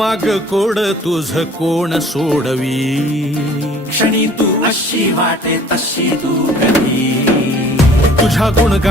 माग कोड तुझ कोण सोडवी. क्षणी तू अशी वाटे तशी तू कधी तुझ्या गुणगान